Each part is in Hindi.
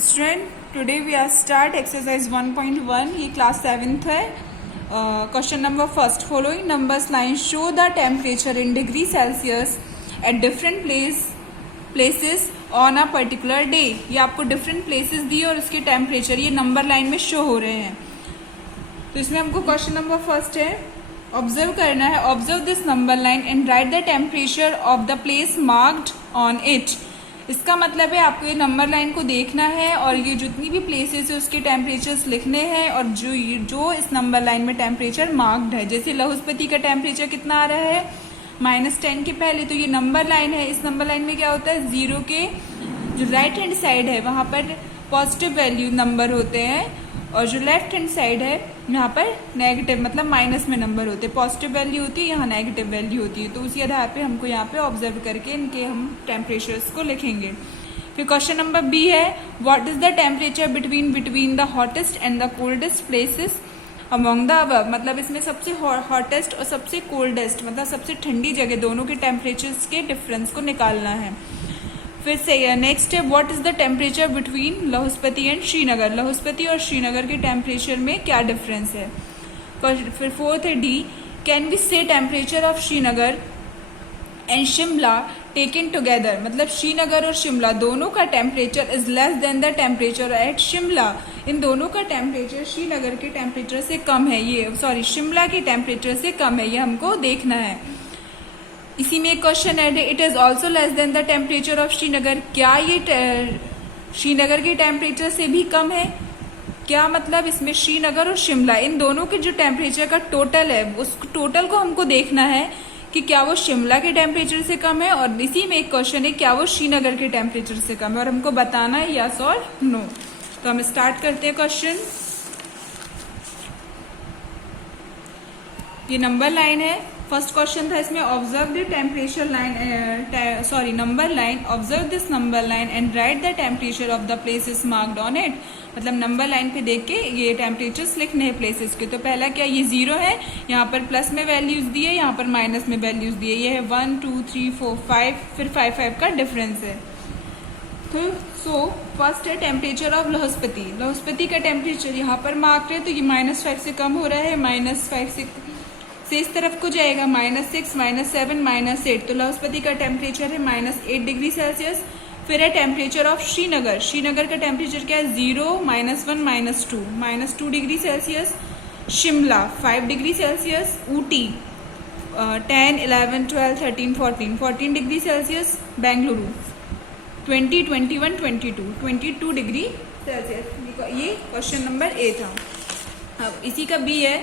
Student today we are start exercise 1.1. ये क्लास 7th है. Question number first. Following numbers line show the temperature in degree Celsius at different places on a particular day. ये आपको डिफरेंट प्लेसेस दिए और उसके टेम्परेचर ये नंबर लाइन में शो हो रहे हैं. तो इसमें हमको क्वेश्चन नंबर फर्स्ट है, ऑब्जर्व करना है. Observe this number line and right the temperature of the place marked on it. इसका मतलब है आपको ये नंबर लाइन को देखना है और ये जितनी भी प्लेसेस है उसके टेम्परेचर्स लिखने हैं और जो इस नंबर लाइन में टेम्परेचर मार्क्ड है. जैसे लहुस्पति का टेम्परेचर कितना आ रहा है -10 के पहले, तो ये नंबर लाइन है. इस नंबर लाइन में क्या होता है, 0 के जो राइट हैंड साइड है वहाँ पर पॉजिटिव वैल्यू नंबर होते हैं और जो लेफ्ट हैंड साइड है यहाँ पर नेगेटिव मतलब माइनस में नंबर होते हैं. पॉजिटिव वैल्यू होती है, यहाँ नेगेटिव वैल्यू होती है. तो उसी आधार पे हमको यहाँ पे ऑब्जर्व करके इनके हम टेम्परेचर्स को लिखेंगे. फिर क्वेश्चन नंबर बी है, what is the temperature between the hottest and the coldest places among the above. मतलब इसमें सबसे हॉटेस्ट और सबसे कोल्डेस्ट मतलब सबसे ठंडी जगह दोनों के टेम्परेचर्स के डिफरेंस को निकालना है. फिर से नेक्स्ट है, what is the temperature between Lahaul Spiti and Srinagar. लहुस्पति और श्रीनगर के टेम्परेचर में क्या डिफरेंस है. फिर फोर्थ है D, can we say temperature of Srinagar and Shimla taken together. मतलब श्रीनगर और शिमला दोनों का temperature is less than the temperature at Shimla. इन दोनों का टेम्परेचर श्रीनगर के टेम्परेचर से कम है, ये शिमला के टेम्परेचर से कम है, ये हमको देखना है. इसी में एक क्वेश्चन है, it is also less than the temperature of Srinagar. क्या ये श्रीनगर के टेम्परेचर से भी कम है. क्या मतलब इसमें श्रीनगर और शिमला इन दोनों के जो टेम्परेचर का टोटल है उस टोटल को हमको देखना है कि क्या वो शिमला के टेम्परेचर से कम है. और इसी में एक क्वेश्चन है, क्या वो श्रीनगर के टेम्परेचर से कम है और हमको बताना है यस और नो. तो हम स्टार्ट करते हैं क्वेश्चन. ये नंबर लाइन है. फर्स्ट क्वेश्चन था इसमें, observe the temperature line number line. Observe this number line and right the temperature of the places marked on it. मतलब नंबर लाइन पे देख के ये टेम्परेचर्स लिखने हैं प्लेसेस के. तो पहला क्या, ये 0 है, यहाँ पर प्लस में वैल्यूज दिए, यहाँ पर माइनस में वैल्यूज दिए. ये है 1 2 3 4 5, फिर 5 का डिफरेंस है. तो फर्स्ट है टेम्परेचर ऑफ लहुस्पति. लहुस्पति का टेम्परेचर यहाँ पर मार्क्ड है, तो ये -5 से कम हो रहा है. -5 से इस तरफ को जाएगा, -6 -7 -8. तो लहुस्पति का टेम्परेचर है -8 डिग्री सेल्सियस. फिर है टेम्परेचर ऑफ श्रीनगर. श्रीनगर का टेम्परेचर क्या है, 0 -1 -2 degree Celsius. Shimla 5 degree Celsius. Ooty 10 11 12 13 14 degree Celsius. Bengaluru 20 21 22 degree Celsius. ये क्वेश्चन नंबर ए था. अब इसी का बी है.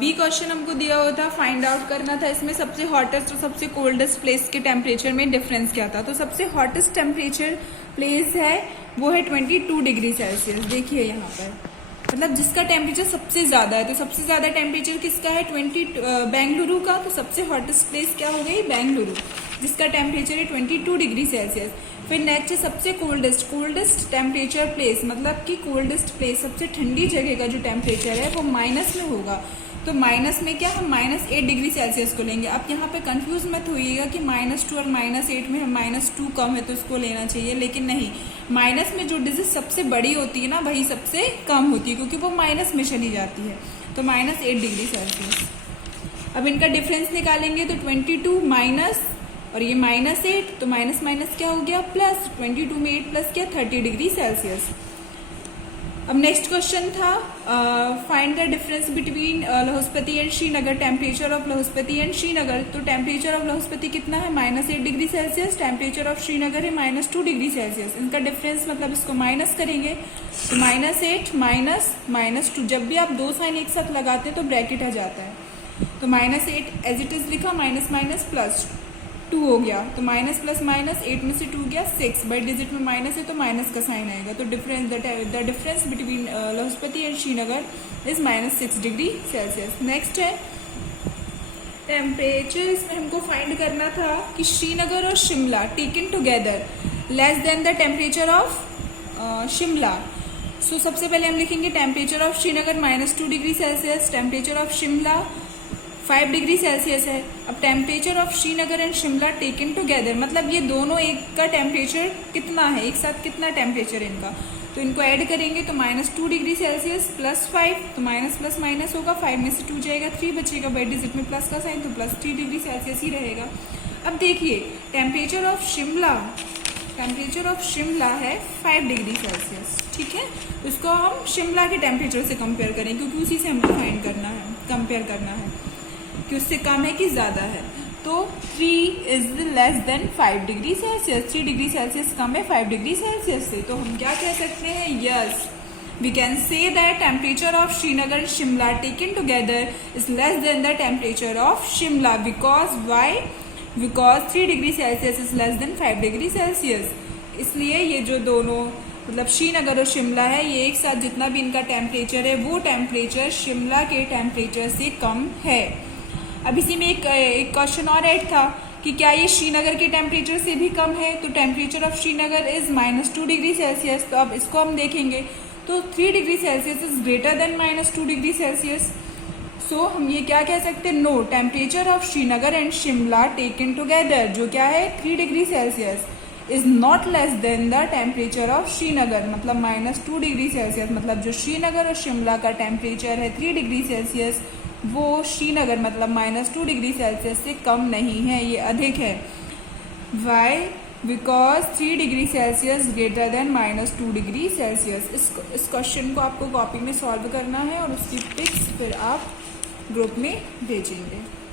बी क्वेश्चन हमको दिया हुआ था, फाइंड आउट करना था इसमें सबसे हॉटेस्ट और सबसे कोल्डेस्ट प्लेस के टेम्परेचर में डिफरेंस क्या था. तो सबसे हॉटेस्ट टेम्परेचर प्लेस है वो है 22 डिग्री सेल्सियस. देखिए यहाँ पर मतलब जिसका टेम्परेचर सबसे ज्यादा है. तो सबसे ज्यादा टेम्परेचर किसका है, बेंगलुरु का. तो सबसे हॉटेस्ट प्लेस क्या हो गई, बेंगलुरु, जिसका टेम्परेचर है 22 डिग्री सेल्सियस. फिर नेक्स्ट है सबसे कोल्डेस्ट टेम्परेचर प्लेस. मतलब कि कोल्डेस्ट प्लेस सबसे ठंडी जगह का जो टेम्परेचर है वो माइनस में होगा. तो माइनस में क्या, हम -8 डिग्री सेल्सियस को लेंगे. अब यहाँ पे कंफ्यूज मत होइएगा कि -2 और -8 में हम -2 कम है तो इसको लेना चाहिए, लेकिन नहीं. माइनस में जो डिजिट सबसे बड़ी होती है ना वही सबसे कम होती है क्योंकि वो माइनस में चली जाती है. तो -8 डिग्री सेल्सियस. अब इनका डिफरेंस निकालेंगे तो 22 माइनस और ये -8, तो माइनस माइनस क्या हो गया प्लस. 22 में 8 प्लस क्या, 30 डिग्री सेल्सियस. अब नेक्स्ट क्वेश्चन था, find the difference between Lahaul Spiti and Srinagar. Temperature of Lahaul Spiti and Srinagar. तो टेम्परेचर ऑफ लहुस्पति कितना है, -8 degree celsius. Temperature of Srinagar है -2 डिग्री सेल्सियस. इनका डिफरेंस मतलब इसको माइनस करेंगे तो -8 -2. जब भी आप दो साइन एक साथ लगाते हैं तो ब्रैकेट आ जाता है. तो -8 एज इट इज लिखा, माइनस प्लस 2 हो गया. तो माइनस प्लस माइनस 8 में से 2 गया 6. बाई डिजिट में माइनस है तो माइनस का साइन आएगा. तो the difference between Lahaul Spiti and Srinagar is -6 degree celsius. Next है टेम्परेचर. इसमें हमको फाइंड करना था कि श्रीनगर और Shimla taken together less than the temperature of Shimla. So सबसे पहले हम लिखेंगे temperature of Srinagar -2 degree celsius. Temperature of Shimla 5 degree celsius है। अब temperature of Srinagar and Shimla taken together, मतलब ये दोनों एक का टेम्परेचर कितना है, एक साथ कितना टेम्परेचर है इनका, तो इनको ऐड करेंगे तो -2 डिग्री सेल्सियस प्लस 5, तो माइनस प्लस माइनस होगा, 5 में से 2 जाएगा, 3 बचेगा, बाई डिजिट में प्लस का साइन, तो +3 डिग्री सेल्सियस ही रहेगा। अब देखिए टेम्परेचर ऑफ शिमला है 5 डिग्री सेल्सियस, ठीक है। तो इसको हम शिमला के टेम्परेचर से कंपेयर करें, क्योंकि उसी से हमको फाइंड करना है, कंपेयर करना है कि उससे कम है कि ज़्यादा है। तो 3 is less than 5 degree celsius, 3 degree celsius कम है 5 डिग्री सेल्सियस से। तो हम क्या कह सकते हैं, yes we can say that temperature of Srinagar and Shimla taken together is less than the temperature of Shimla, because 3 degree Celsius is less than 5 degree Celsius. इसलिए ये जो दोनों मतलब श्रीनगर और शिमला है, ये एक साथ जितना भी इनका टेम्परेचर है वो टेम्परेचर शिमला के टेम्परेचर से कम है। अब इसी में एक क्वेश्चन और ऐड था कि क्या ये श्रीनगर के टेम्परेचर से भी कम है, तो temperature of Srinagar is -2 degree celsius. तो अब इसको हम देखेंगे तो 3 degree Celsius is greater than -2 degree celsius. So हम ये क्या कह सकते हैं, no temperature of Srinagar and Shimla taken together, जो क्या है 3 degree Celsius, is not less than the temperature of Srinagar, मतलब -2 डिग्री सेल्सियस, मतलब जो श्रीनगर और शिमला का टेम्परेचर है 3 डिग्री सेल्सियस, वो श्रीनगर मतलब -2 डिग्री सेल्सियस से कम नहीं है, ये अधिक है। Why, because 3 degree Celsius greater than -2 degree Celsius. इस क्वेश्चन को आपको कॉपी में सॉल्व करना है और उसकी पिक्स फिर आप ग्रुप में भेजेंगे।